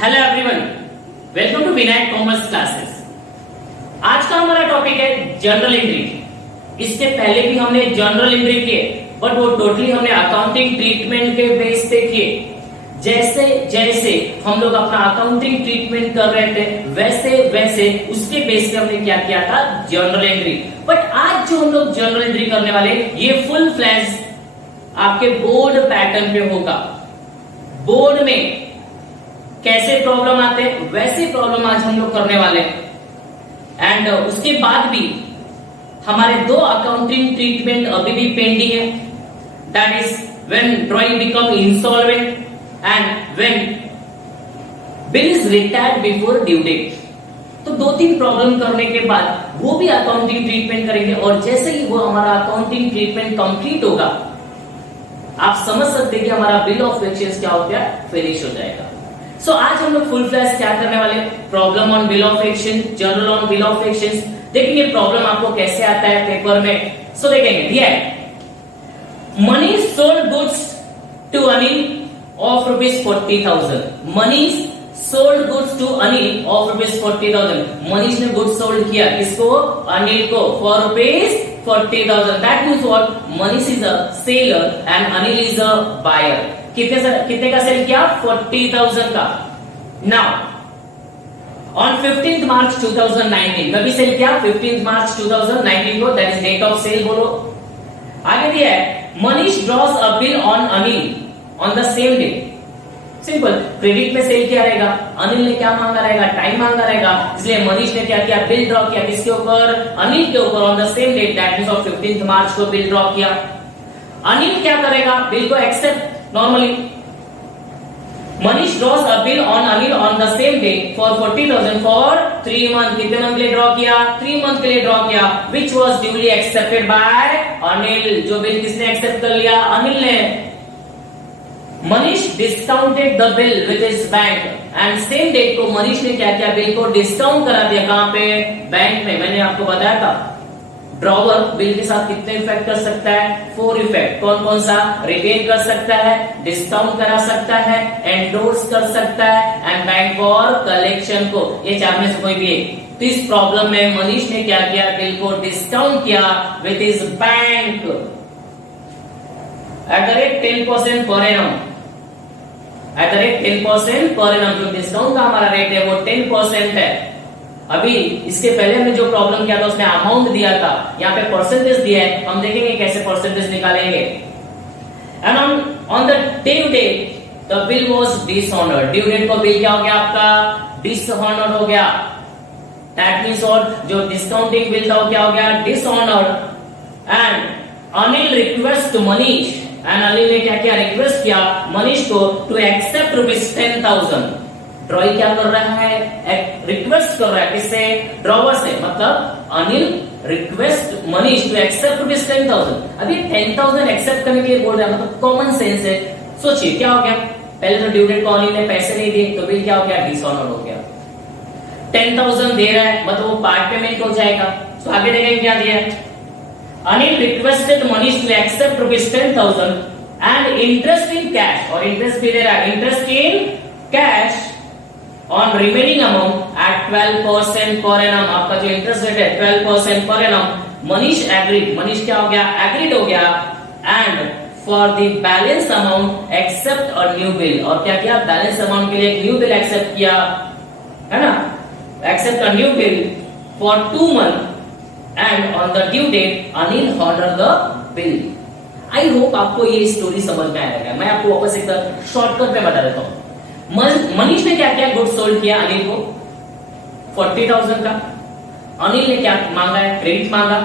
Hello everyone, welcome to Vinayak commerce classes. आज का हमारा टॉपिक है जर्नल एंट्री। इसके पहले भी हमने जर्नल एंट्री किए, बट वो टोटली हमने अकाउंटिंग ट्रीटमेंट के बेस पे किए। जैसे जैसे हम लोग अपना अकाउंटिंग ट्रीटमेंट कर रहे थे वैसे वैसे उसके बेस पे हमने क्या किया था, जर्नल एंट्री। बट आज जो हम लोग जर्नल एंट्री करने वाले, ये फुल फ्लैश आपके बोर्ड पैटर्न पे होगा। बोर्ड में कैसे प्रॉब्लम आते हैं वैसे प्रॉब्लम आज हम लोग करने वाले हैं। एंड उसके बाद भी हमारे दो अकाउंटिंग ट्रीटमेंट अभी भी पेंडिंग है, that is when drawing become insolvent and when bill is retired before due date. तो दो तीन प्रॉब्लम करने के बाद वो भी अकाउंटिंग ट्रीटमेंट करेंगे, और जैसे ही वो हमारा अकाउंटिंग ट्रीटमेंट कंप्लीट होगा, आप समझ सकते हैं कि हमारा बिल ऑफ एक्सचेंज क्या हो गया, फिनिश हो जाएगा। सो आज हम लोग फुल फ्लैश क्या करने वाले, problem on bill of exchange, journal on bill of exchange. देखेंगे प्रॉब्लम आपको कैसे आता है पेपर में। सो देखेंगे, दिया है money sold goods to Anil of ₹40,000। Money sold goods to Anil of ₹40,000। Manish ने गुड्स सोल्ड किया, किसको, अनिल को, for ₹40,000। That means what, Manish is a seller and Anil is a buyer. कितने का सेल किया, 40,000 का। नाउ ऑन 15th मार्च 2019, कभी सेल किया, 15th मार्च 2019 को, that is date of sale. बोलो आगे दिया है Manish draws a bill on Anil on the same day. Simple, credit में सेल किया रहेगा, अनिल ने क्या मांगा रहेगा, टाइम मांगा रहेगा, इसलिए मनीष ने क्या किया, बिल ड्रॉ किया, किसके ऊपर, अनिल के ऊपर, on the same day, that means of 15th March को बिल ड्रॉ किया। अनिल क्या करेगा, बिल को accept. Normally Manish draws a bill on Anil on the same day for 40,000 for 3 month. कितने मंथ के लिए ड्रॉ किया, 3 मंथ के लिए ड्रॉ किया, which was duly accepted by Anil. जो बिल किसने एक्सेप्ट कर लिया, अनिल ने। Manish discounted the bill with his bank and same date को मनीष ने क्या किया, बिल को डिस्काउंट करा दिया। कहां पे, बैंक में। मैंने आपको बताया था ड्रॉवर बिल के साथ कितने इफेक्ट कर सकता है, 4 इफेक्ट। कौन कौन सा, रिटेन कर सकता है, डिस्काउंट करा सकता है, एंडोर्स कर सकता है, एंड बैंक फॉर कलेक्शन को। ये 4 में से कोई भी एक। तो इस प्रॉब्लम में मनीष ने क्या किया, बिल को डिस्काउंट किया with his bank at the rate 10% per annum. At the rate 10% per annum. जो डिस्काउंट का हमारा रेट है वो 10% है। अभी इसके पहले हमने जो प्रॉब्लम किया था उसमें अमाउंट दिया था, यहाँ पे परसेंटेज दिया है। हम देखेंगे कैसे परसेंटेज निकालेंगे। And on the due date the bill was dishonoured. Due date को बिल क्या हो गया आपका, डिसऑनर्ड हो गया। दैट मींस और जो डिस्काउंटिंग बिल था वो क्या हो गया, dishonoured. And Anil request to Manish, and Anil ने क्या किया, रिक्वेस्ट किया मनीष को टू एक्सेप्ट ₹10,000। ड्रॉई क्या कर रहा है, रिक्वेस्ट कर रहा है, किससे, ड्रॉवर से। मतलब Anil request Manish to accept ₹10,000। अभी 10,000 एक्सेप्ट करने के लिए बोल रहा है, मतलब कॉमन सेंस है। सोचिए क्या हो गया, पहले तो ड्यू डेट को अनिल ने पैसे नहीं दिए तो बिल क्या हो गया, डिसऑनर हो गया। 10,000 दे रहा है, मतलब वो पार्ट पेमेंट हो जाएगा। तो आगे देखेंगे क्या दिया है, Anil requested Manish to accept ₹10,000 and interest in cash. और इंटरेस्ट भी दे रहा है, interest in cash on remaining amount at 12% per annum। आपका जो इंटरेस्ट रेट है 12% per annum। Manish agreed, Manish क्या हो गया, एग्रीड हो गया। And for the balance amount accept a new bill. और क्या किया, बैलेंस अमाउंट के लिए एक न्यू बिल एक्सेप्ट किया, है ना, accept a new bill for 2 month and on the due date Anil order the bill. I hope आपको ये स्टोरी समझ में आएगा। मैं आपको वापस एक शॉर्टकट में बता देता हूँ। मनीष ने क्या किया, गुड सोल्ड किया अनिल को 40,000 का। अनिल ने क्या मांगा है, क्रेडिट मांगा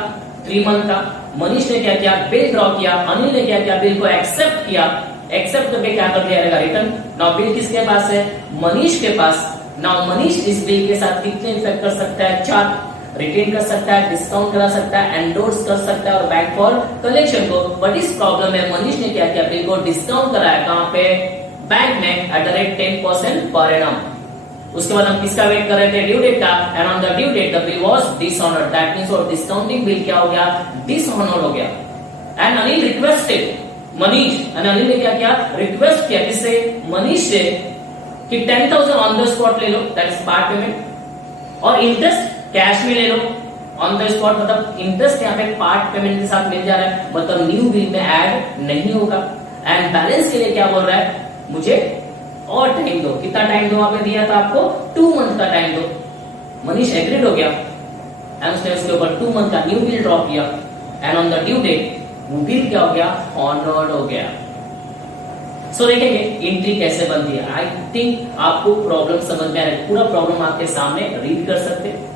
3 मंथ का। मनीष ने क्या किया, बिल ड्रॉ किया। अनिल ने क्या किया, बिल को एक्सेप्ट किया। एक्सेप्ट करके क्या कर दिया रहेगा, रिटर्न। नाउ बिल किसके पास है, मनीष के पास। नाउ मनीष इस बिल के साथ कितने इफेक्ट कर सकता है, 4। रिटेन कर सकता है, डिस्काउंट करा सकता है, एंडोर्स कर सकता है, और बैंक फॉर कलेक्शन को। बट इस प्रॉब्लम में मनीष ने क्या किया, बिल को डिस्काउंट कराया, कहां पे, बैंक में, at the rate 10% per annum. उसके बाद हम किसका वेट कर रहे थे, ड्यू डेट का। And on the due date the bill was dishonoured. That means और डिस्काउंटिंग बिल क्या हो गया, डिसऑनर हो गया। And Anil requested Manish, and Anil ने क्या किया, रिक्वेस्ट किया, किससे, मनीष से, कि 10,000 ऑन द स्पॉट ले लो, दैट इज पार्ट पेमेंट, और इंटरेस्ट कैश में ले लो ऑन द स्पॉट, मतलब इंटरेस्ट यहाँ पे पार्ट पेमेंट के साथ मिल जा रहा है, मतलब न्यू बिल में ऐड नहीं होगा। एंड बैलेंस के लिए क्या बोल रहा है, मुझे और टाइम दो। कितना टाइम दो, वहां पे दिया था आपको 2 मंथ का टाइम दो। मनीष एग्रीड हो गया एंड उसने उसके ऊपर 2 मंथ का न्यू बिल ड्रॉ किया and on the due date वो बिल क्या हो गया, ऑनर्ड हो गया। सो देखेंगे एंट्री कैसे बनती है। आई थिंक आपको प्रॉब्लम समझ में आ रहा है, पूरा प्रॉब्लम आपके सामने रीड कर सकते हैं।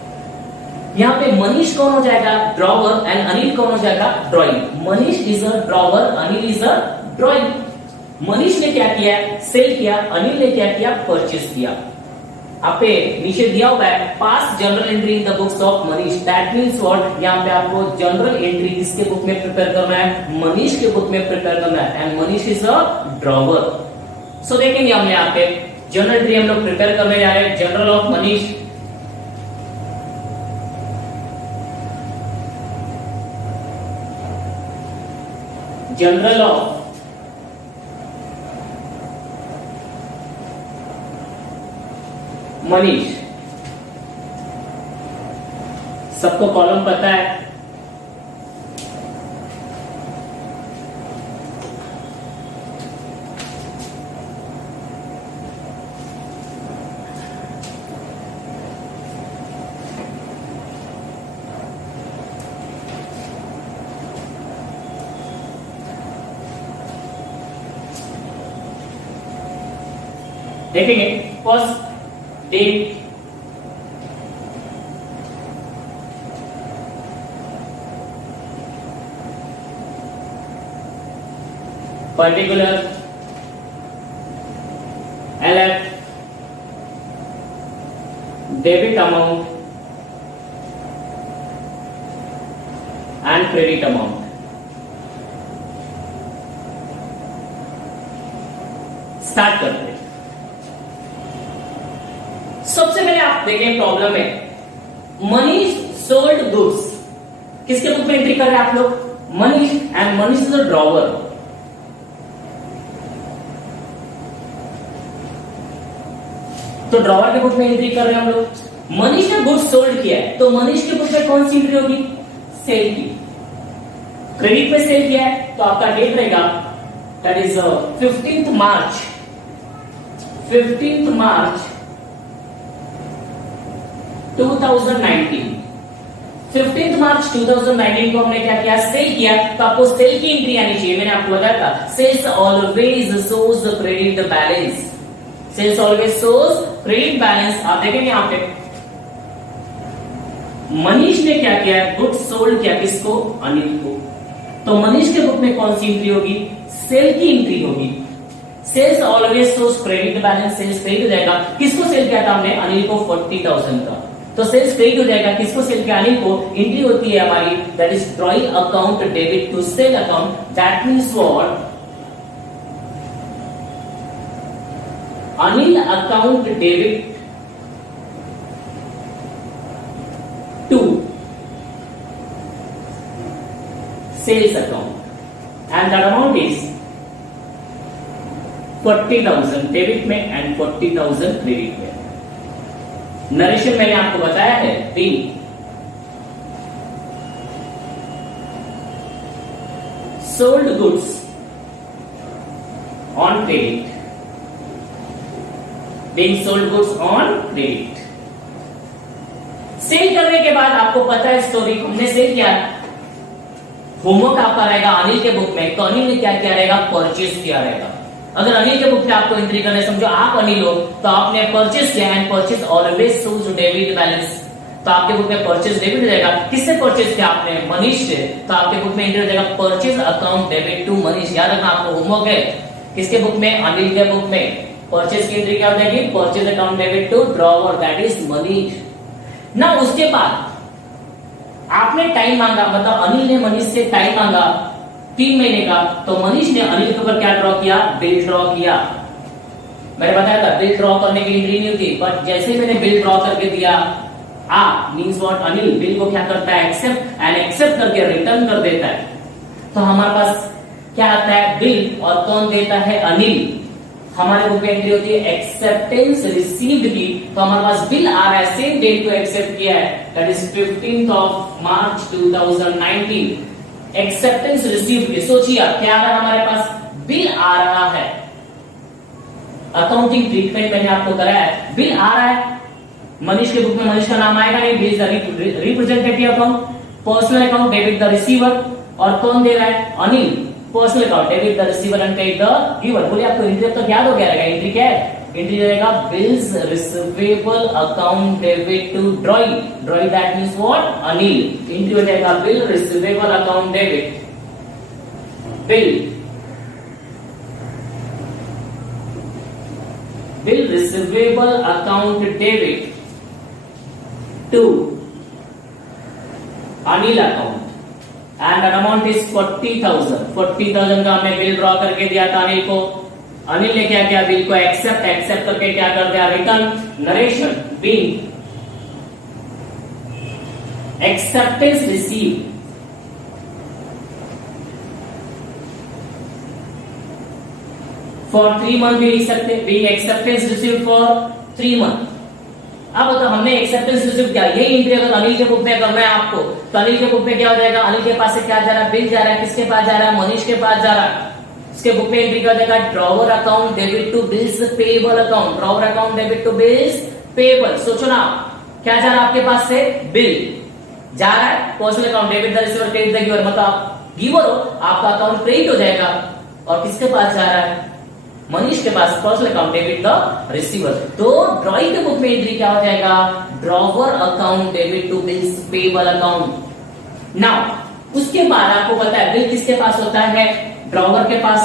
यहाँ पे मनीष कौन हो जाएगा, ड्रॉवर, एंड अनिल कौन हो जाएगा, drawing. Manish is a drawer, Anil is a drawing. Manish ने क्या किया, सेल किया, अनिल ने क्या किया, परचेस किया। आप पे नीचे दिया हुआ है pass general entry in the books of Manish, that means what, यहाँ पे आपको जनरल एंट्री किसके बुक में प्रिपेयर करना है, मनीष के बुक में प्रिपेयर करना है, and Manish is a drawer. So देखेंगे हम यहाँ पे जनरल एंट्री हम लोग प्रिपेयर करने जा रहे हैं, journal of Manish. Journal of Manish, सबको कॉलम पता है, देखेंगे first date, particular, LF, debit amount and credit amount. Start करते हैं। सबसे पहले आप देखें प्रॉब्लम में मनीष सोल्ड गुड्स, किसके बुक में एंट्री कर रहे हैं आप लोग, Manish, and Manish is a drawer. तो ड्रॉवर के बुक में एंट्री कर रहे हैं हम लोग। मनीष ने गुड्स सोल्ड किया है, तो मनीष के बुक में कौन सी एंट्री होगी, सेल की। क्रेडिट पे सेल किया है तो आपका डेट रहेगा that is 15th March, 15th March 2019। 15th March 2019 को हमने क्या किया, सेल किया, तो आपको सेल की एंट्री आनी चाहिए। मैंने आपको बताया था sales always shows credit balance, sales always shows credit balance. आप देखेंगे यहाँ पे मनीष ने क्या किया, गुड्स सोल्ड किया, किसको, अनिल को। तो मनीष के बुक में कौन सी एंट्री होगी, सेल की एंट्री होगी। Sales always shows credit balance, sales credit हो जाएगा। किसको सेल किया था हमने, अनिल को 40,000 का, तो सेल्स क्रेडिट हो जाएगा। किसको सेल किया, अनिल को। एंट्री होती है हमारी that is drawing account debit to sale account, that means what, Anil account debit to sales account and that amount is 40,000 debit में एंड 40,000 क्रेडिट में। नरेशन मैंने आपको बताया है 3, sold goods on credit, being sold goods on credit. Sale करने के बाद आपको पता है स्टोरी, हमने सेल किया, होमवर्क आपका रहेगा अनिल के बुक में, तो अनिल ने क्या किया रहेगा, परचेज किया रहेगा। अगर अनिल के बुक में आपको एंट्री करना है, समझो आप अनिल हो तो आपने परचेज किया, and purchase always shows debit balance, तो आपके बुक में परचेज डेबिट हो जाएगा। किससे परचेज किया आपने, मनीष से, तो आपके बुक में एंट्री हो जाएगा purchase account debit to Manish. याद रखना आपको होमवर्क है, किसके बुक में, अनिल के बुक में। परचेज की एंट्री क्या हो जाएगी, purchase account debit to drawer, that is Manish ना। उसके बाद आपने टाइम मांगा, मतलब अनिल ने मनीष से टाइम मांगा 3 महीने का, तो मनीष ने अनिल के ऊपर क्या ड्रॉ किया, बिल ड्रॉ किया। मैंने बताया था बिल ड्रॉ करने की एंट्री नहीं होती, बट जैसे ही मैंने बिल ड्रॉ करके दिया, मींस व्हाट, अनिल बिल को क्या करता है, एक्सेप्ट, एंड एक्सेप्ट करके रिटर्न कर देता है। तो हमारे पास क्या आता है, बिल, और कौन देता है, अनिल। हमारे बुक में एंट्री होती है एक्सेप्टेंस रिसीव्ड की, तो हमारे पास बिल आ रहा है, सेम डेट को एक्सेप्ट किया है, that is 15th of March 2019। Acceptance received की, सोचिए आप क्या आ रहा है हमारे पास, बिल आ रहा है। अकाउंटिंग ट्रीटमेंट मैंने आपको कराया है, बिल आ रहा है। मनीष के बुक में मनीष का नाम आएगा नहीं, bill is the representative account. Personal account debit the receiver, और कौन दे रहा है, Anil. Personal account debit the receiver and paid the giver. बोलिए आपको एंट्री तो याद हो गया रहेगा, एंट्री क्या है, एंट्री रहेगा bills receivable account debit to drawing, drawing that means what, Anil. Entry हो जाएगा bill receivable account debit, bill receivable account debit to Anil account, and amount is 40,000। 40,000 का हमने बिल ड्रॉ करके दिया था अनिल को। अनिल ने क्या किया, बिल को एक्सेप्ट करके क्या कर दिया, return. Narration being acceptance receive, for 3 month भी लिख सकते, being acceptance receive for 3 month. अब बताओ हमने एक्सेप्टेंस रिसीव किया, यही एंट्री अगर अनिल के बुक में करना है आपको, तो अनिल के बुक में क्या हो जाएगा, अनिल के पास से क्या जा रहा है, बिल जा रहा है, किसके पास जा रहा है, मनीष के पास जा रहा है। इसके बुक में एंट्री क्या हो जाएगा, drawer account debit to bills payable account, drawer account debit to bills payable. सोचो ना क्या जा रहा है आपके पास से, बिल जा रहा है, personal account debit the receiver paid the giver, मतलब आप गिवर हो, आपका अकाउंट क्रेडिट हो जाएगा। और किसके पास जा रहा है, मनीष के पास, personal account debit the receiver. तो ड्रॉइंग के बुक में एंट्री क्या हो जाएगा, drawer account debit to bills payable account. Now उसके बाद आपको पता है बिल किसके पास होता है, ड्रॉवर के पास,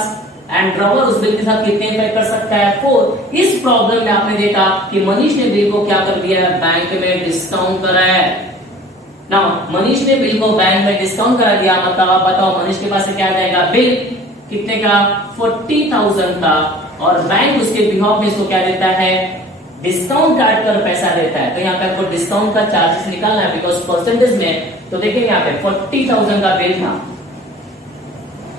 एंड ड्रॉवर उस बिल के साथ कितने पे कर सकता है, 4। इस प्रॉब्लम में आपने देखा कि मनीष ने बिल को क्या कर दिया है, बैंक में डिस्काउंट कराया है। नाउ मनीष ने बिल को बैंक में डिस्काउंट करा दिया, मतलब आप बताओ मनीष के पास से क्या आ जाएगा, बिल कितने का, 40,000 का, और बैंक उसके बिहाफ में इसको क्या देता है, डिस्काउंट काट कर पैसा देता है। तो यहाँ पे आपको डिस्काउंट का चार्जेस निकालना है, बिकॉज परसेंटेज में तो देखिए यहाँ पे 40,000 का बिल था,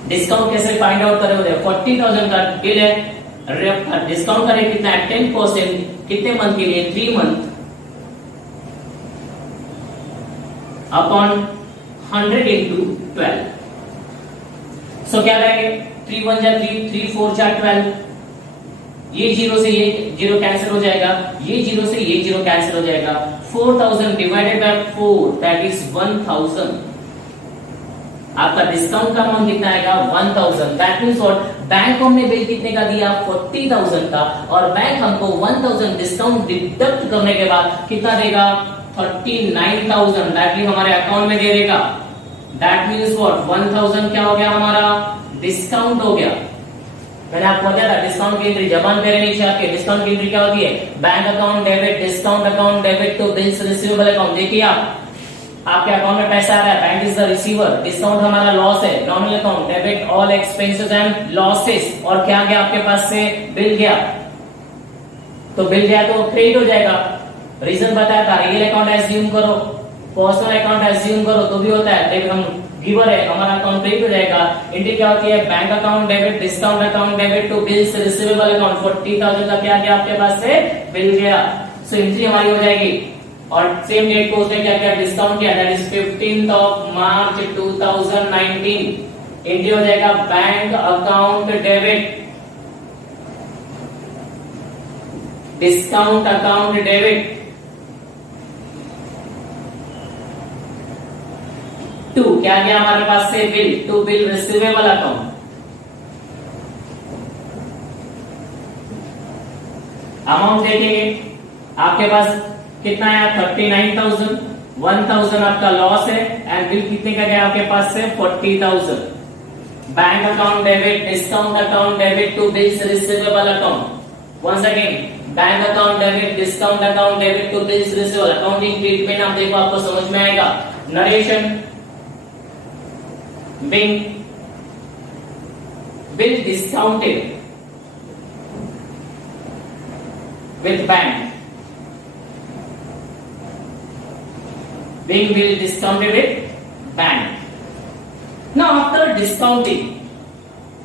डिस्काउंट कैसे फाइंड आउट करोगे, 40,000 का बिल है, डिस्काउंट का रेट कितना है, 10%, कितने मंथ के लिए, 3 मंथ, अपॉन 100 into 12। सो क्या रहेंगे, 3 1 जा 3, 3 4 जा 12, ये जीरो से ये जीरो कैंसिल हो जाएगा, ये जीरो से ये जीरो कैंसिल हो जाएगा। 4,000 डिवाइडेड बाय 4 दैट इज 1,000। आपका डिस्काउंट का अमाउंट कितना आएगा, 1,000। दैट मींस व्हाट, बैंक को हमने बिल कितने का दिया, 40,000 का, और बैंक हमको 1,000 डिस्काउंट डिडक्ट करने के बाद कितना देगा, 39,000। दैट मींस हमारे अकाउंट में दे देगा। दैट मींस व्हाट, 1,000 क्या हो गया हमारा, डिस्काउंट हो गया। मैंने आपको बताया था डिस्काउंट की एंट्री जबान पे रहनी चाहिए आपके। डिस्काउंट की एंट्री क्या होती है, bank account debit, discount account debit to bills receivable account. देखिए आप, आपके अकाउंट में पैसा आ रहा है, bank is the receiver, discount हमारा लॉस है, nominal account debit all expenses and losses, और क्या गया आपके पास से, बिल गया। तो बिल गया तो क्रेडिट हो जाएगा। रीजन बताया था, रियल अकाउंट एज्यूम करो, पर्सनल अकाउंट एज्यूम करो तो भी होता है, लेकिन हम गिवर है, हमारा अकाउंट क्रेडिट हो जाएगा। एंट्री क्या होती है, bank account debit, discount account debit to bills receivable account. 40,000 का क्या गया आपके पास से, बिल गया। सो एंट्री हमारी हो जाएगी, और सेम डेट को उसने क्या किया, डिस्काउंट किया, that is 15th of March 2019। Entry हो जाएगा bank account debit, discount account debit to क्या गया हमारे पास से, bill, to bill receivable account. Amount देखेंगे आपके पास कितना है, 39,000, 1,000 आपका लॉस है, एंड बिल कितने का गया आपके पास से, 40,000। Bank account debit, discount account debit to bills receivable account. Once again, bank account debit, discount account debit to bills receivable. Accounting treatment आप देखो, आपको समझ में आएगा। Narration, bill discounted with bank, being bill discounted with bank. Now after discounting,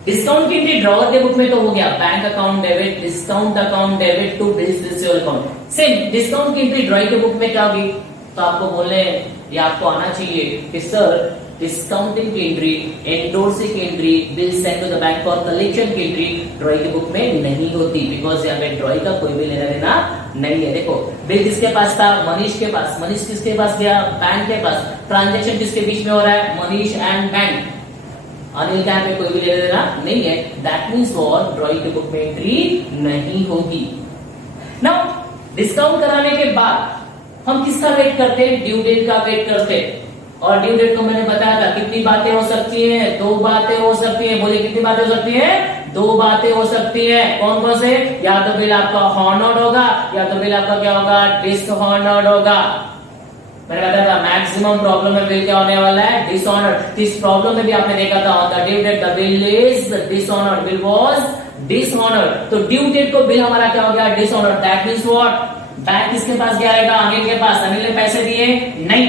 discount की entry drawer के book में तो हो गया, bank account debit, discount account debit to bills receivable account. Same discount की एंट्री ड्रॉइंग के book में क्या होगी, तो आपको बोलने या आपको आना चाहिए कि सर डिस्काउंटिंग की एंट्री, एंडोर्सिंग की entry, bill send to the bank for collection की एंट्री ड्रॉइंग के बुक में नहीं होती, बिकॉज यहाँ पे ड्रॉइंग का कोई भी लेना देना नहीं है। देखो बिल किसके पास था, मनीष के पास, मनीष किसके पास गया, बैंक के पास, ट्रांजेक्शन किसके बीच में हो रहा है, मनीष एंड बैंक, अनिल का यहाँ पे कोई भी लेना देना नहीं है। दैट मीन्स व्हाट, ड्रॉइंग के बुक में एंट्री नहीं होगी। नाउ डिस्काउंट कराने के बाद हम किसका वेट करते हैं, ड्यू डेट का वेट करते हैं। और ड्यू डेट को मैंने बताया था कितनी बातें हो सकती हैं, दो बातें हो सकती हैं, बोले कितनी बातें हो सकती हैं, दो बातें हो सकती है। कौन कौन से, या तो बिल आपका हॉनर्ड होगा, या तो बिल आपका क्या होगा, डिसहॉनर्ड होगा। मैंने बताया था मैक्सिमम प्रॉब्लम में बिल क्या होने वाला है, डिसऑनर्ड। इस प्रॉब्लम में भी आपने देखा था on the due date the bill is dishonoured, bill was dishonoured. तो ड्यू डेट को बिल हमारा क्या हो गया, dishonoured. That means what, bank किसके पास गया रहेगा, अनिल के पास। अनिल ने पैसे दिए नहीं,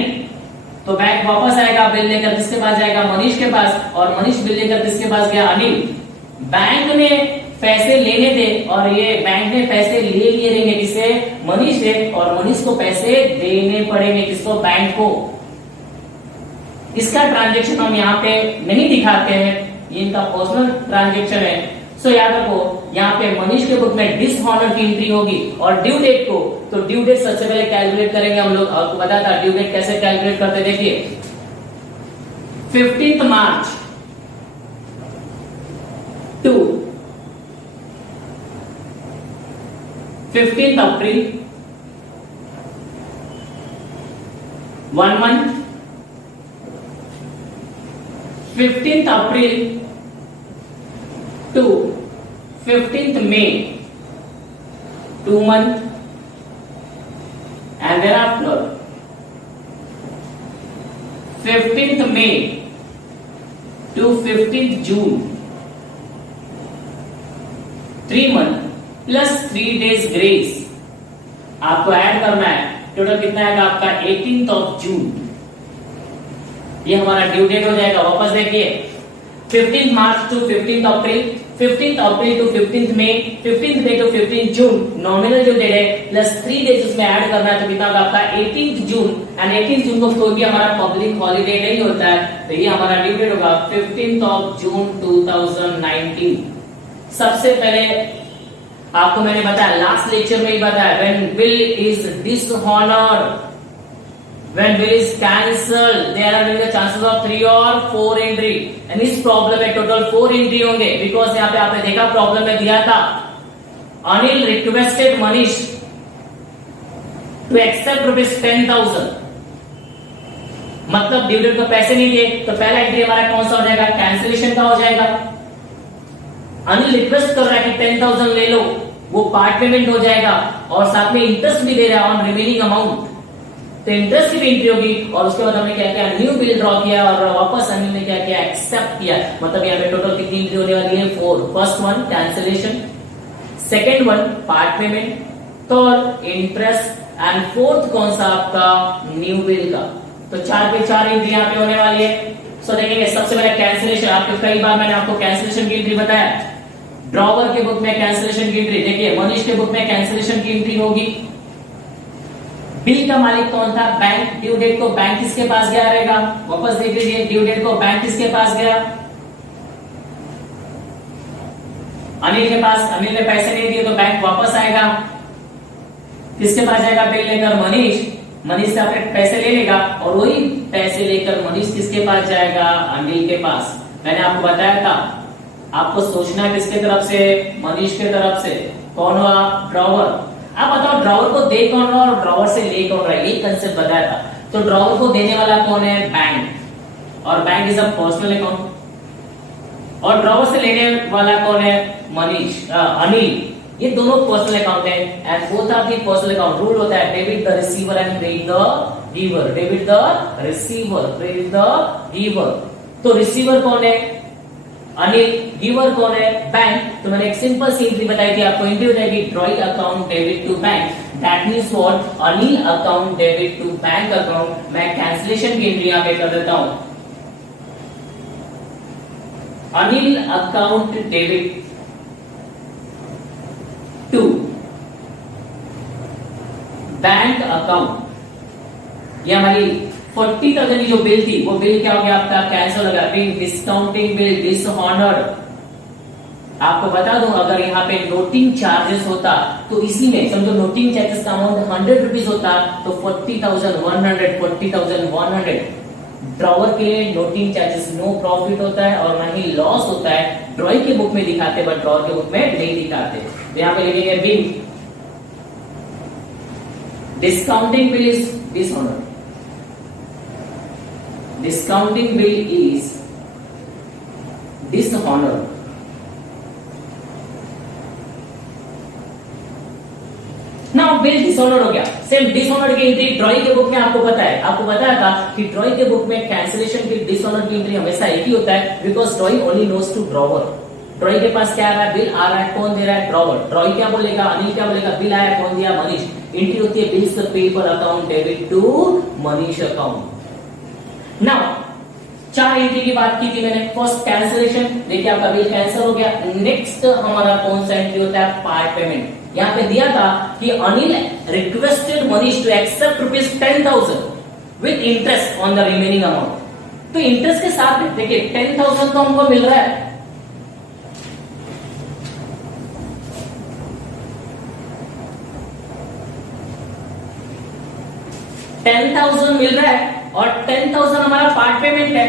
तो बैंक वापस आएगा, बिल लेकर किसके पास जाएगा, मनीष के पास, और मनीष बिल लेकर किसके पास गया, अनिल। बैंक ने पैसे लेने थे और ये बैंक ने पैसे ले लिए रहेंगे किससे, मनीष से, और मनीष को पैसे देने पड़ेंगे किसको, बैंक को। इसका ट्रांजैक्शन हम यहाँ पे नहीं दिखाते हैं, ये इनका पर्सनल ट्रांजैक्शन है। सो याद रखो यहाँ पे मनीष के बुक में डिसऑनर की एंट्री होगी। और ड्यू डेट को, तो ड्यू डेट सबसे पहले कैलकुलेट करेंगे हम लोग। आपको पता था ड्यू डेट कैसे कैलकुलेट करते, देखिए 15 March two 15 April, 1 month. 15 April to 15th May, 2 months, and thereafter 15th May to 15th June, 3 months plus 3 days grace। आपको ऐड करना है, टोटल कितना आएगा आपका 18th of June। ये हमारा ड्यू डेट हो जाएगा। वापस देखिए 15th March to 15th April, 15th April to 15th May, 15th May to 15th June, nominal जो डेट है प्लस 3 डेज उसमें ऐड करना है, तो कितना होगा आपका 18th जून। एंड 18th जून को कोई भी हमारा पब्लिक हॉलीडे नहीं होता है, तो ये हमारा ड्यू डेट होगा 15th ऑफ जून 2019। सबसे पहले आपको मैंने बताया, लास्ट लेक्चर में ही बताया, when bill is dishonoured, when bill is cancelled there are the chances of 3 or 4 entry। and इस प्रॉब्लम में टोटल 4 एंट्री होंगे, बिकॉज यहाँ पे आपने देखा प्रॉब्लम में दिया था Anil requested Manish to accept ₹10,000, मतलब ड्यू डेट को पैसे नहीं दिए, तो पहला एंट्री हमारा कौन सा हो जाएगा, कैंसिलेशन का हो जाएगा। अनिल रिक्वेस्ट कर रहा है कि 10,000 ले लो, वो पार्ट पेमेंट हो जाएगा, और साथ में इंटरेस्ट भी दे रहा है ऑन रिमेनिंग अमाउंट, तो इंटरेस्ट की भी एंट्री होगी। और उसके बाद हमने क्या किया, न्यू बिल ड्रॉ किया, और वापस अनिल ने क्या किया, एक्सेप्ट किया। मतलब यहाँ पे टोटल कितनी एंट्री होने वाली है, 4। First one cancellation, second one part payment, third interest, and fourth कौन सा आपका, न्यू बिल का। तो 4 पे 4 एंट्री यहाँ पे होने वाली है। सो देखेंगे सबसे पहले कैंसिलेशन। आपको कई बार मैंने आपको कैंसिलेशन की एंट्री बताया, ड्रॉवर के बुक में कैंसिलेशन की एंट्री। देखिए मनीष के बुक में कैंसिलेशन की एंट्री होगी। बिल का मालिक कौन था, बैंक। ड्यू डेट को बैंक किसके पास गया रहेगा, वापस देख लीजिए, ड्यू डेट को बैंक किसके पास गया, अनिल के पास। अनिल ने पैसे नहीं दिए तो बैंक वापस आएगा, किसके पास जाएगा, बिल लेकर मनीष। मनीष से अपने पैसे ले लेगा, और वही पैसे लेकर मनीष किसके पास जाएगा, अनिल के पास। मैंने आपको बताया था आपको सोचना किसके तरफ से, मनीष के तरफ से। कौन हुआ, ड्रॉवर। अब बताओ ड्रॉवर को दे कौन रहा और ड्रॉवर से ले कौन रहा है, ये कंसेप्ट बताया था। तो ड्रॉवर को देने वाला कौन है, बैंक, और bank is a personal account. और ड्रॉवर से लेने वाला कौन है, मनीष, अनिल। ये दोनों पर्सनल अकाउंट है, and both are the personal account. Rule होता है debit the receiver and credit the giver, debit the receiver, credit the giver. तो रिसीवर कौन है, अनिल। गिवर कौन है, बैंक। तो मैंने एक सिंपल सी एंट्री बताई थी आपको, एंट्री हो जाएगी drawing account debit to bank. That means what, Anil account debit to bank account. मैं कैंसिलेशन की एंट्री यहां पे कर देता हूं। Anil account debit to bank account. ये हमारी 40,000 की जो बिल थी वो बिल क्या हो गया आपका, कैंसिल हो गया। Bill discounting bill dishonoured. आपको बता दूं, अगर यहाँ पे नोटिंग चार्जेस होता तो इसी में समझो नोटिंग चार्जेस का अमाउंट 100 रुपीज होता तो 40,100 ड्रॉवर के लिए नोटिंग चार्जेस नो प्रॉफिट होता है और ना ही लॉस होता है। ड्रॉइंग के बुक में दिखाते बट ड्रॉवर के बुक में नहीं दिखाते। तो यहाँ पे लिखेंगे bill discounting bill is dishonoured. Discounting bill is dishonoured. Now bill dishonoured हो गया। सेम डिसऑनर्ड की एंट्री ड्रॉइंग के बुक में आपको पता है, आपको बताया था कि ड्रॉइंग के बुक में कैंसिलेशन की डिसऑनर्ड की एंट्री हमेशा एक ही होता है, because drawing only knows to drawer. Drawing के पास क्या आ रहा है, बिल आ रहा है, कौन दे रहा है, ड्रॉवर। ड्रॉइंग क्या बोलेगा, अनिल क्या बोलेगा, बिल आया, कौन दिया, मनीष। एंट्री होती है bills paper account debit to Manish account. Now 4 entry की बात की थी मैंने। फर्स्ट कैंसिलेशन, देखिए आपका बिल कैंसिल हो गया। नेक्स्ट हमारा कौन सा एंट्री होता है, पार्ट पेमेंट। यहाँ पे दिया था कि Anil requested Manish to accept ₹10,000 with interest on the remaining amount. तो इंटरेस्ट के साथ देखिए 10,000 तो हमको मिल रहा है, $10,000 मिल रहा है और 10,000 हमारा पार्ट पेमेंट है।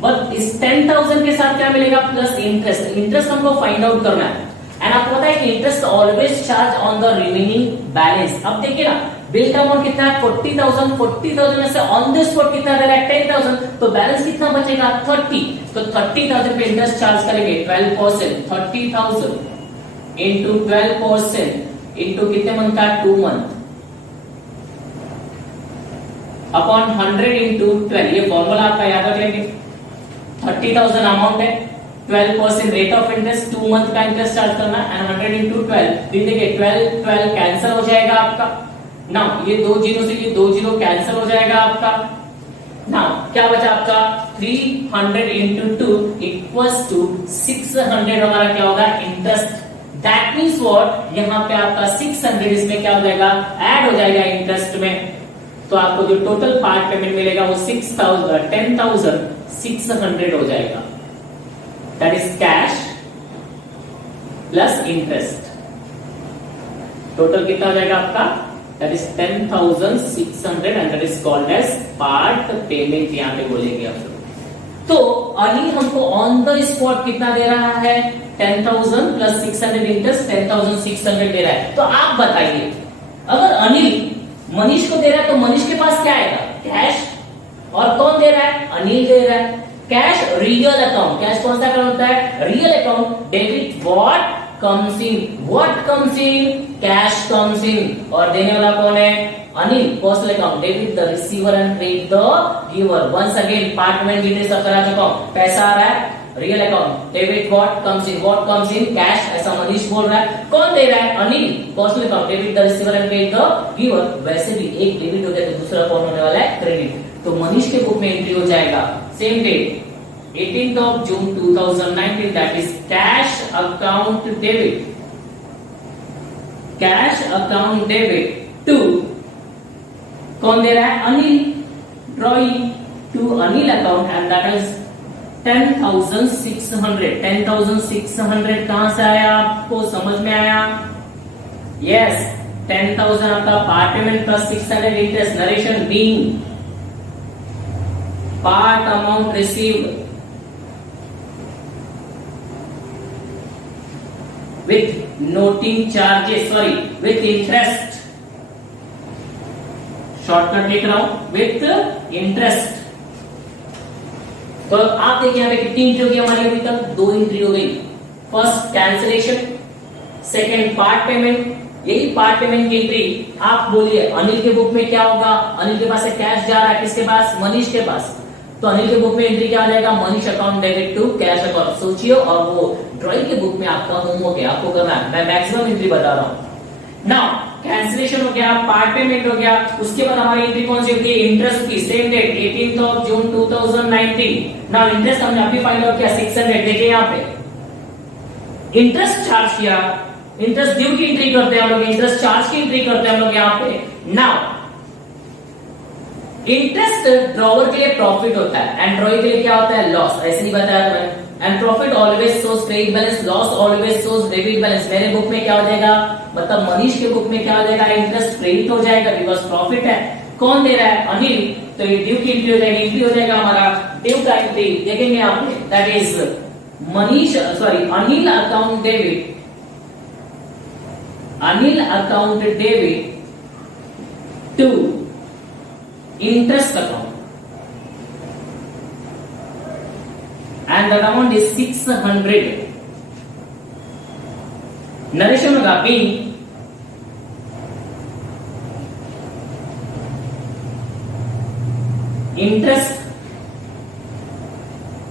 बट इस 10,000 के साथ क्या मिलेगा, प्लस इंटरेस्ट। इंटरेस्ट हमको फाइंड आउट करना है एंड आपको पता है कि interest always charge on the remaining balance. अब देखिए ना, बिल का अमाउंट कितना है 40,000। 40,000 में से ऑन द स्पॉट कितना दे रहा है 10,000, तो बैलेंस कितना बचेगा 30। तो 30,000 पे इंटरेस्ट चार्ज करेंगे 12%। 30,000 इंटू 12% इंटू कितने मंथ का, 2 मंथ, अपॉन 100 इंटू 12। ये फॉर्मूला आपका याद रख लेंगे। 30,000 अमाउंट है, 12% रेट ऑफ इंटरेस्ट, 2 मंथ का इंटरेस्ट चार्ज करना एंड 100 इंटू 12। देखिए 12 कैंसिल हो जाएगा आपका। नाउ ये 2 जीरो से ये 2 जीरो कैंसिल हो जाएगा आपका। नाउ क्या बचा आपका, 300 इंटू 2 इक्वल्स टू 600 हमारा क्या होगा, इंटरेस्ट। दैट मीन्स व्हाट, यहाँ पे आपका 600 इसमें क्या हो जाएगा, ऐड हो जाएगा इंटरेस्ट में। तो आपको जो टोटल पार्ट पेमेंट मिलेगा वो 10,600 हो जाएगा। That is cash plus interest. Total कितना हो जाएगा आपका, that is 10,600 and that is called as part payment. यहाँ पे बोलेंगे आप लोग। तो अनिल हमको ऑन द स्पॉट कितना दे रहा है, 10,000 प्लस 600 इंटरेस्ट, 10,600 दे रहा है। तो आप बताइए, अगर अनिल मनीष को दे रहा है तो मनीष के पास क्या आएगा, कैश। और कौन दे रहा है, अनिल दे रहा है। कैश रियल अकाउंट, कैश कौन सा अकाउंट होता है, real account. Debit what comes in, what comes in, cash comes in. और देने वाला कौन है, Anil. Personal account, debit the receiver and credit the giver. Once again part payment details सब करा चुका हूं। पैसा आ रहा है real account, debit what comes in, what comes in, cash. ऐसा मनीष बोल रहा है। कौन दे रहा है, Anil. Personal account, debit the receiver and credit the giver. वैसे भी एक डेबिट हो गया तो दूसरा कौन होने वाला है, क्रेडिट। तो मनीष के बुक में एंट्री हो जाएगा same date 18th of June 2019, that is cash account debit. Cash account debit to कौन दे रहा है, Anil. Drawing to Anil account and that is 10,600। 10,600 कहां से आया, आपको समझ में आया, यस। 10,000 आपका part payment plus 600 interest. Narration being part amount received with noting charges, sorry, with interest, shortcut लिख रहा हूं, with interest। तो आप देखिए यहाँ पे कितनी एंट्री होगी हमारी अभी तक, 2 एंट्री हो गई। First cancellation, second part payment. यही पार्ट पेमेंट की एंट्री आप बोलिए अनिल के बुक में क्या होगा, अनिल के पास से कैश जा रहा है, किसके पास, मनीष के पास। तो अनिल के बुक में एंट्री क्या आ जाएगा, Manish account debit to cash account. सोचिए, और वो ड्राइंग के बुक में आपका होमवर्क है, आपको करना है। मैं मैक्सिमम एंट्री बता रहा हूं। नाउ कैंसिलेशन हो गया, पार्ट पेमेंट हो गया, उसके बाद हमारी एंट्री कौन सी होती है, इंटरेस्ट की, same date 18th of June 2019। Now interest हमने अभी फाइंड आउट किया 600, देखिए यहाँ पे इंटरेस्ट चार्ज किया, इंटरेस्ट ड्यू की एंट्री करते हैं हम लोग, इंटरेस्ट चार्ज की एंट्री करते हैं हम लोग यहाँ पे। नाउ इंटरेस्ट ड्रॉवर के लिए प्रॉफिट होता है एंड ड्रॉइंग के लिए क्या होता है, लॉस, ऐसे नहीं बताया मैंने। And profit always shows credit balance, loss always shows debit balance. मेरे बुक में क्या हो जाएगा, मतलब मनीष के बुक में क्या हो जाएगा, इंटरेस्ट क्रेडिट हो जाएगा बिकॉज प्रॉफिट है। कौन दे रहा है, अनिल, तो ये ड्यू की एंट्री हो जाएगी, एंट्री हो जाएगा हमारा ड्यू का एंट्री, देखेंगे यहाँ पे, that is Manish Anil account debit, Anil account debit to interest account and that amount is 600. Narration होगा being interest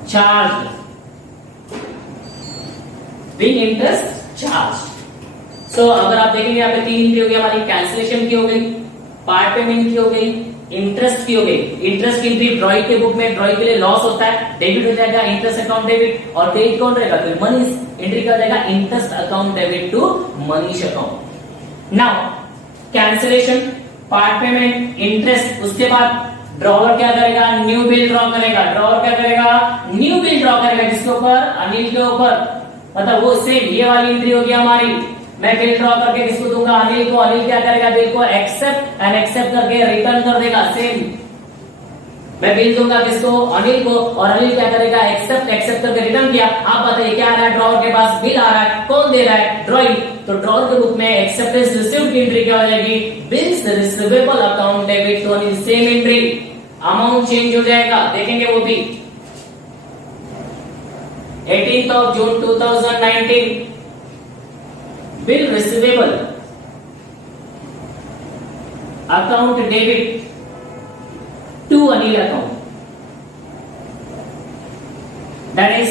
charged, being interest charged. So अगर आप देखेंगे यहाँ पे 3 एंट्री हो गई हमारी, कैंसिलेशन की हो गई, पार्ट पेमेंट की हो गई, इंटरेस्ट की हो गई। इंटरेस्ट की एंट्री ड्रॉइंग के बुक में, ड्रॉइंग के लिए लॉस होता है, डेबिट हो जाएगा इंटरेस्ट अकाउंट डेबिट, और क्रेडिट कौन रहेगा, फिर मनीष, एंट्री क्या हो जाएगा, interest account debit to Manish account. Now cancellation, part payment, interest, उसके बाद ड्रॉवर क्या करेगा, न्यू बिल ड्रॉ करेगा। ड्रॉवर क्या करेगा, न्यू बिल ड्रॉ करेगा, जिसके ऊपर, अनिल के ऊपर, मतलब वो सेम ये वाली एंट्री होगी हमारी। मैं बिल ड्रॉ करके किसको दूंगा, अनिल को। अनिल क्या करेगा, बिल को एक्सेप्ट एंड एक्सेप्ट करके रिटर्न कर देगा। सेम मैं बिल दूंगा किसको, अनिल को, और अनिल क्या करेगा, एक्सेप्ट एक्सेप्ट करके रिटर्न किया। आप बताइए क्या आ रहा है, ड्रॉवर के पास बिल आ रहा है, कौन दे रहा है, ड्रॉइंग। तो ड्रॉवर के बुक में एक्सेप्टेंस रिसीव्ड की एंट्री क्या हो जाएगी, bills receivable account debit to Anil, same entry, amount change हो जाएगा, देखेंगे वो भी 18th of June 2019, bill receivable account debit to Anil account, that is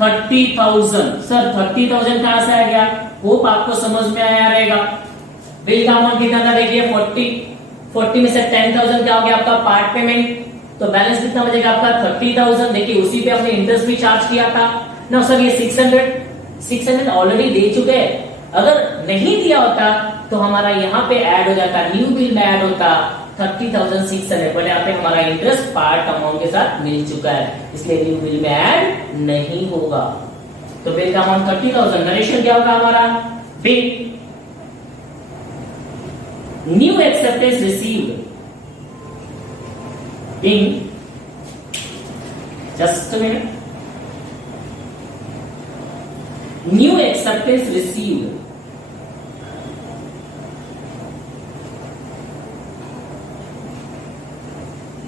30,000। Sir 30,000 कहां से आ गया, होप आपको समझ में आया रहेगा। बिल का अमाउंट कितना था, देखिए 40 में से 10,000 क्या हो गया आपका पार्ट पेमेंट, तो बैलेंस कितना बचेगा आपका 30,000। देखिए उसी पे हमने इंटरेस्ट भी चार्ज किया था ना। सर ये 600 ऑलरेडी दे चुके हैं, अगर नहीं दिया होता तो हमारा यहाँ पे ऐड हो जाता, न्यू बिल में ऐड होता 30,600, बट यहाँ पे हमारा इंटरेस्ट पार्ट अमाउंट के साथ मिल चुका है, इसलिए न्यू बिल में ऐड नहीं होगा। तो बिल का अमाउंट 30,000। नरेशन क्या होगा हमारा, bill new acceptance received in, just a minute, new acceptance received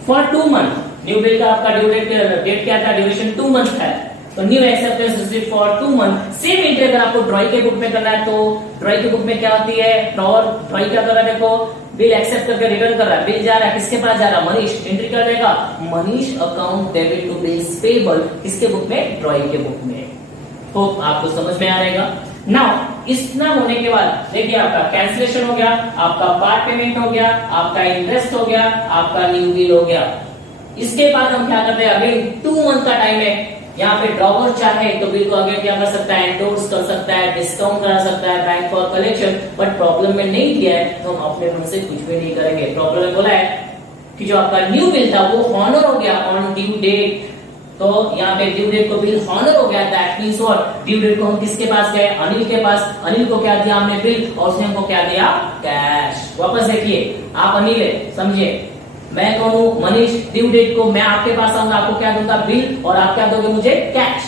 for 2 month. New bill का आपका ड्यू डेट क्या था, ड्यूरेशन 2 मंथ है, तो new acceptance received for 2 month. Same entry अगर आपको ड्रॉइंग के बुक में करना है, तो ड्रॉइंग के बुक में क्या होती है, ड्रॉइंग क्या कर रहा है, देखो बिल एक्सेप्ट करके रिटर्न कर रहा है, बिल जा रहा है किसके पास जा रहा है, मनीष, एंट्री कर देगा Manish account debit to bills payable, किसके बुक में, ड्रॉइंग के बुक में। होप आपको समझ में आ रहेगा। नाउ इतना होने के बाद देखिए आपका कैंसिलेशन हो गया, आपका पार्ट पेमेंट हो गया, आपका इंटरेस्ट हो गया, आपका न्यू बिल हो गया। इसके बाद हम क्या करते हैं, अगेन 2 मंथ का टाइम है, यहाँ पे ड्रॉवर चाहे तो बिल को अगेन क्या कर सकता है, एंडोर्स कर सकता है, डिस्काउंट करा सकता है bank for collection, but problem में नहीं दिया है तो हम अपने मन से कुछ भी नहीं करेंगे। प्रॉब्लम में बोला है कि जो आपका न्यू बिल था वो हॉनर हो गया ऑन ड्यू डेट, तो यहाँ पे ड्यू डेट को बिल हॉनर हो गया, that means what, due date को हम किसके पास गए, अनिल के पास, अनिल को क्या दिया हमने, बिल, और उसने हमको क्या दिया, कैश। वापस देखिए, आप अनिल है, समझिए, मैं कहूँ मनीष, ड्यू डेट को मैं आपके पास आऊंगा, आपको क्या दूंगा, बिल, और आप क्या दोगे मुझे, कैश।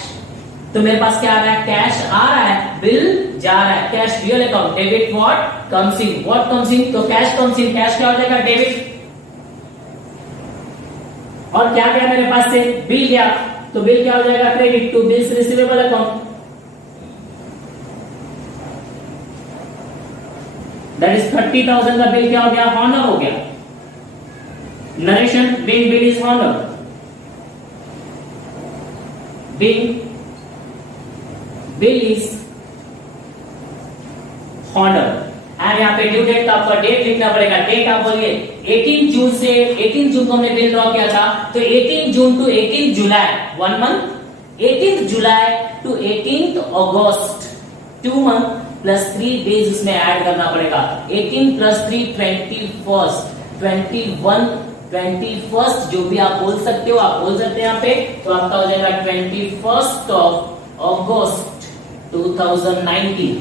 तो मेरे पास क्या आ रहा है, कैश आ रहा है, बिल जा रहा है, cash real account, debit what comes in, what comes इन, तो कैश कम्स इन, कैश क्या हो जाएगा, डेबिट, और क्या गया मेरे पास से, बिल गया, तो बिल क्या हो जाएगा, credit to bills receivable account, that is 30,000 का बिल क्या हो गया, हॉनर हो गया। Narration, bill is honour, bill is honour and यहाँ पे ड्यू डेट का आपका डेट लिखना पड़ेगा। डेट आप बोलिए 18 जून से 18 जून को हमने बिल ड्रॉ किया था, तो 18 June to 18 July 1 month, 18 July to 18 अगस्त 2 मंथ प्लस 3 डेज इसमें ऐड करना पड़ेगा। 18 प्लस 3 21st 21st जो भी आप बोल सकते हो, आप बोल सकते हैं यहाँ पे, तो आपका हो जाएगा 21st ऑफ अगस्त 2019।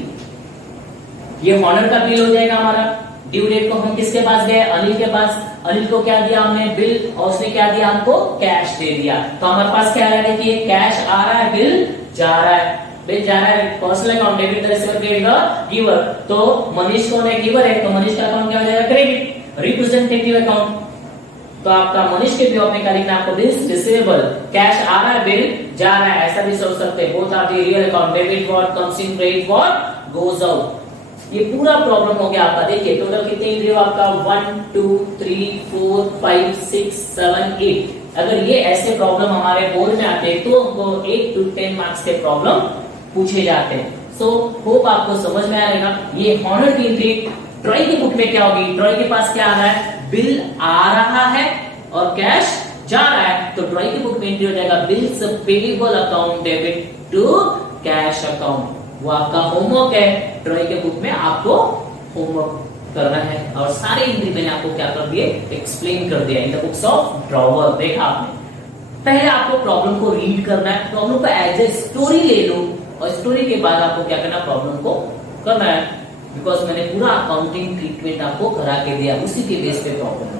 ये हॉनर का बिल हो जाएगा हमारा। ड्यू डेट को हम किसके पास गए? अनिल के पास। अनिल को क्या दिया हमने? बिल, और उसने क्या दिया हमको? कैश दे दिया। तो हमारे पास क्या है कि कैश आ रहा है, बिल जा रहा है। बिल जा रहा है, personal account debit the receiver credit the giver. तो मनीष कौन है? गिवर है, तो मनीष का अकाउंट क्या हो जाएगा? क्रेडिट। रिप्रेजेंटेटिव अकाउंट, तो आपका मनीष के व्यू में क्या लिखना आपको? Bills receivable. कैश आ रहा है, बिल जा रहा है, ऐसा भी सोच सकते हैं। Both are the real account, debit what comes in, credit what goes out. ये पूरा प्रॉब्लम हो गया आपका। देखिए टोटल कितने एंट्री हो आपका? 1 2 3 4 5 6 7 8। अगर ये ऐसे प्रॉब्लम हमारे बोर्ड में आते हैं तो हमको 8 to 10 मार्क्स के प्रॉब्लम पूछे जाते हैं। सो होप आपको समझ में आएगा। ये हॉनर की एंट्री ट्रॉय की बुक में क्या होगी? ट्रॉय के पास क्या आ रहा है? बिल आ रहा है और कैश जा रहा है, तो ट्रॉय की बुक में एंट्री हो जाएगा bills payable account debit to cash account. वो आपका होमवर्क है, ट्रॉय के बुक में आपको होमवर्क करना है। और सारे एंट्री मैंने आपको क्या कर दिए? एक्सप्लेन कर दिया इन द बुक्स ऑफ ड्रॉवर। देखा आपने? पहले आपको प्रॉब्लम को रीड करना है, प्रॉब्लम को एज ए स्टोरी ले लो, और स्टोरी के बाद आपको क्या करना? प्रॉब्लम को करना है। बिकॉज मैंने पूरा अकाउंटिंग ट्रीटमेंट आपको करा के दिया, उसी के बेस पे प्रॉब्लम होगा।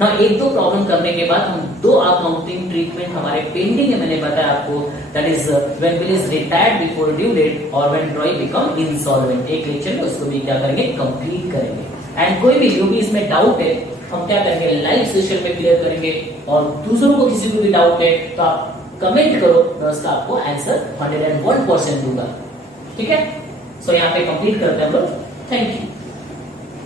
हाँ, एक दो प्रॉब्लम करने के बाद हम 2 अकाउंटिंग ट्रीटमेंट हमारे पेंडिंग है, मैंने बताया आपको। That is when bill is retired before due date और व्हेन ट्रॉय बिकम इंसॉल्वेंट। एक लेक्चर में उसको भी क्या करेंगे? कंप्लीट करेंगे। एंड कोई भी जो भी इसमें डाउट है हम क्या करेंगे? लाइव सेशन में क्लियर करेंगे। और दूसरों को किसी को भी डाउट है तो आप कमेंट करो, मैं उसका आपको आंसर 101% दूंगा। ठीक है? सो यहाँ पे कंप्लीट करते हैं हम लोग। Thank you.